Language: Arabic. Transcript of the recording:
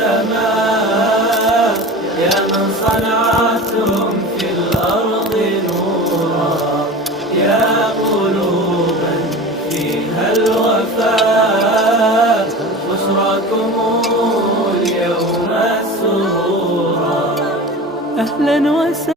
السماء، يا من صنعتم في الأرض نورا، يا قلوبا فيها الوفاء، بشراكم اليوم السرورا. أهلا وسهلا